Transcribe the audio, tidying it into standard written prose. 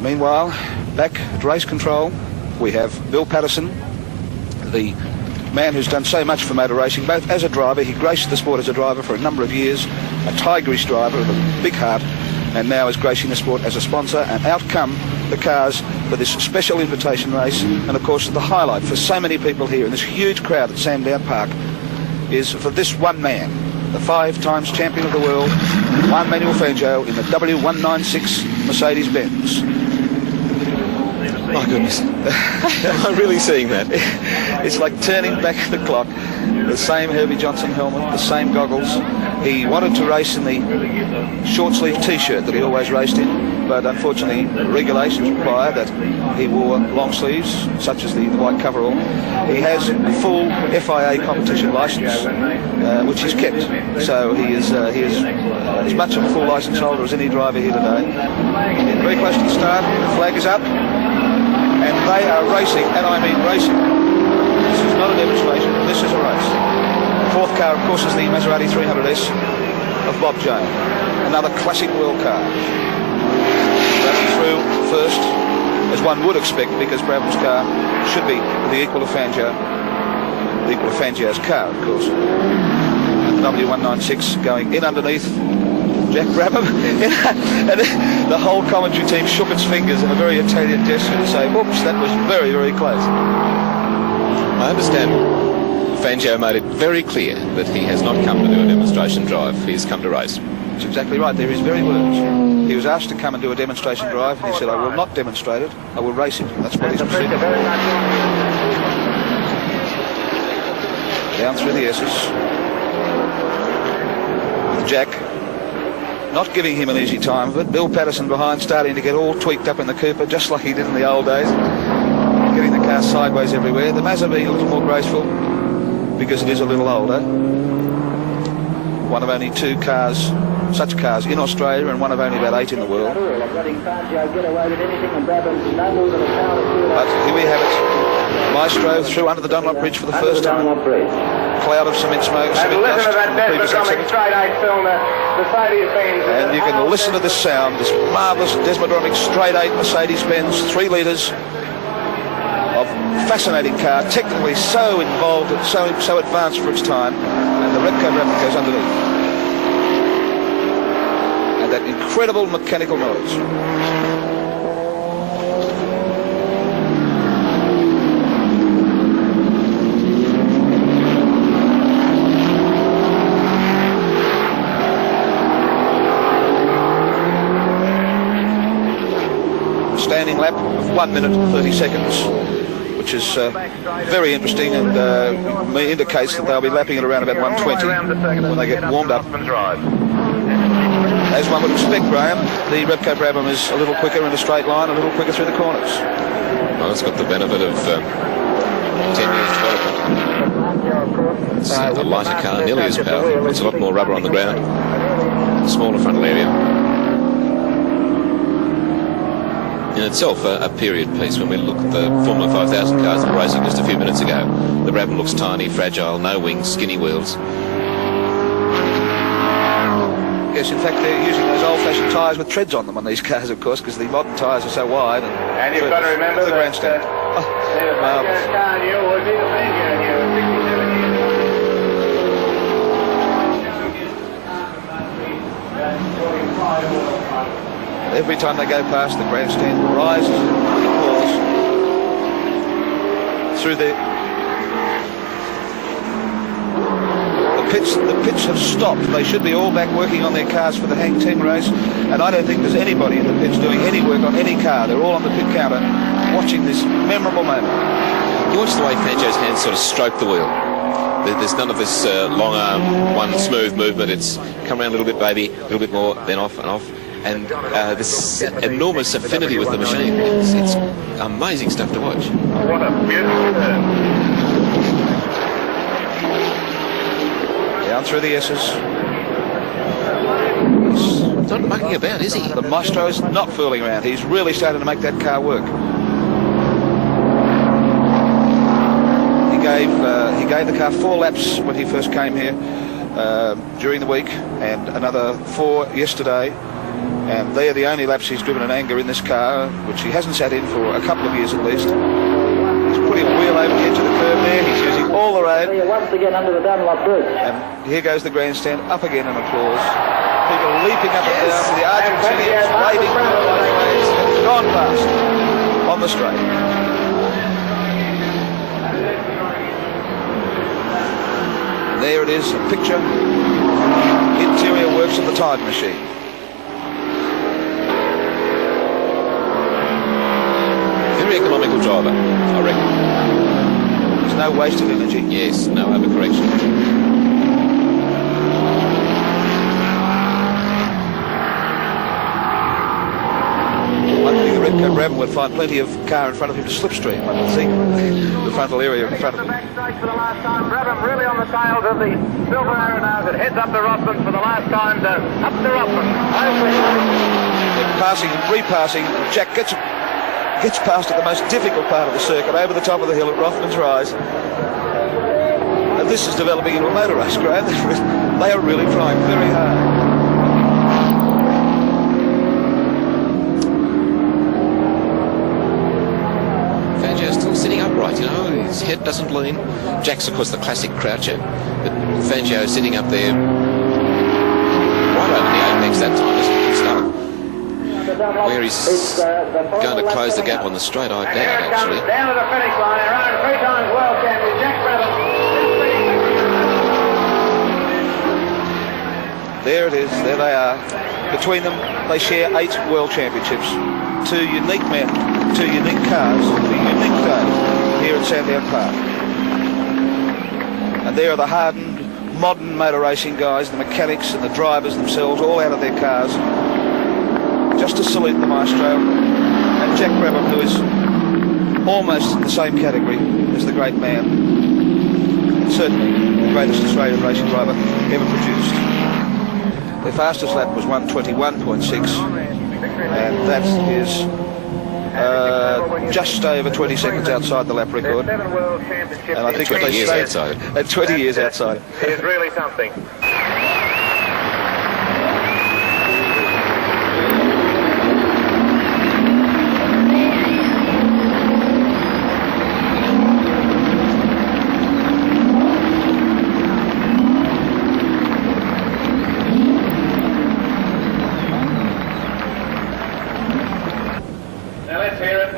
Meanwhile, back at race control, we have Bill Patterson, the man who's done so much for motor racing, both as a driver. He graced the sport as a driver for a number of years, a tigerish driver with a big heart, and now is gracing the sport as a sponsor. And out come the cars for this special invitation race. And of course, the highlight for so many people here in this huge crowd at Sandown Park is for this one man, the 5 times champion of the world, Juan Manuel Fangio, in the W196 Mercedes-Benz. My goodness. Am I really seeing that? It's like turning back the clock. The same Herbie Johnson helmet, the same goggles. He wanted to race in the short sleeve t-shirt that he always raced in, but unfortunately regulations require that he wore long sleeves, such as the white coverall. He has a full FIA competition licence, which he's kept. So he is as much of a full licence holder as any driver here today. Getting very close to the start. The flag is up. And they are racing, and I mean racing. This is not a demonstration, this is a race. The fourth car, of course, is the Maserati 300S of Bob Jane. Another classic world car. Running through first, as one would expect, because Brabham's car should be the equal of Fangio. The equal of Fangio's car, of course. And the W196 going in underneath Jack Brabham, and the whole commentary team shook its fingers in a very Italian gesture to say, oops, that was very, very close. I understand Fangio made it very clear that he has not come to do a demonstration drive. He's come to race. That's exactly right. They're his very words. He was asked to come and do a demonstration drive, and he said, I will not demonstrate it, I will race it. And that's what he's proceeded. Down through the S's. With Jack not giving him an easy time of it. Bill Patterson behind, starting to get all tweaked up in the Cooper, just like he did in the old days. Getting the car sideways everywhere. The Mazda being a little more graceful because it is a little older. One of only 2 cars, such cars in Australia, and one of only about 8 in the world. But here we have it. Maestro through under the Dunlop Bridge for the first time. Cloud of cement smoke, cement dust from the previous accident. And you can listen to this sound, this marvellous Desmodromic straight 8 Mercedes-Benz, 3 litres of fascinating car, technically so involved and so advanced for its time, and the Repco Brabham goes underneath. And that incredible mechanical noise. Standing lap of 1 minute 30 seconds, which is very interesting, and indicates that they'll be lapping at around about 120 when they get warmed up. As one would expect, Graham, the Repco Brabham is a little quicker in a straight line, a little quicker through the corners. Well, it's got the benefit of 10 years development. It's a lighter car, nearly as powerful. It's a lot more rubber on the ground, smaller frontal area. In itself, a period piece. When we look at the Formula 5000 cars that were racing just a few minutes ago, the Brabham looks tiny, fragile, no wings, skinny wheels. Yes, in fact, they're using those old-fashioned tyres with treads on them on these cars, of course, because the modern tyres are so wide. And you've got to remember the grandstand. Every time they go past, the grandstand rises and falls through the pits. The pits have stopped. They should be all back working on their cars for the Hang 10 race, and I don't think there's anybody in the pits doing any work on any car. They're all on the pit counter watching this memorable moment. You watch the way Fangio's hands sort of stroke the wheel. There's none of this long arm, one smooth movement. It's come around a little bit, baby, a little bit more, then off and off. And this enormous affinity with the machine. It's amazing stuff to watch. What a beautiful turn. Down through the S's. He's not mucking about, is he? The Maestro's not fooling around. He's really starting to make that car work. He gave the car 4 laps when he first came here during the week, and another 4 yesterday. And they're the only laps he's driven in anger in this car, which he hasn't sat in for a couple of years at least. He's putting a wheel over the edge of the curve there. He's using all the road. Once again under the Dunlop bridge. And here goes the grandstand, up again in applause. People leaping up and down, the Argentinians waving to the flags. It's gone past on the straight. And there it is, a picture. Interior works of the time machine. Very economical driver, I reckon. There's no wasted energy. Yes, no overcorrection. Repco Brabham would find plenty of car in front of him to slipstream, I would think. The frontal area in front of him. For the last time, Brabham really on the tails of the silver arrow now as it heads up to Rothman for the last time. Up to Rothman. They're passing and repassing. Jack gets past at the most difficult part of the circuit, over the top of the hill at Rothman's Rise. And this is developing into a motor race, Graham. They are really trying very hard. Sitting upright, you know, his head doesn't lean. Jack's, of course, the classic croucher, but Fangio sitting up there right over the apex that time, isn't it? Where he's going to close the gap on the straight, I doubt, actually. Down to the finish line, around 3 times world champion, Jack Brabham. There it is, there they are. Between them, they share 8 world championships. 2 unique men, 2 unique cars, a unique day here at Sandown Park. And there are the hardened, modern motor racing guys, the mechanics and the drivers themselves, all out of their cars, just to salute the maestro. And Jack Brabham, who is almost in the same category as the great man, and certainly the greatest Australian racing driver ever produced. Their fastest lap was 1:21.6. And that is just over 20 seconds outside the lap record. And I think 20 years outside. At 20 years outside. It is really something. Now let's hear it.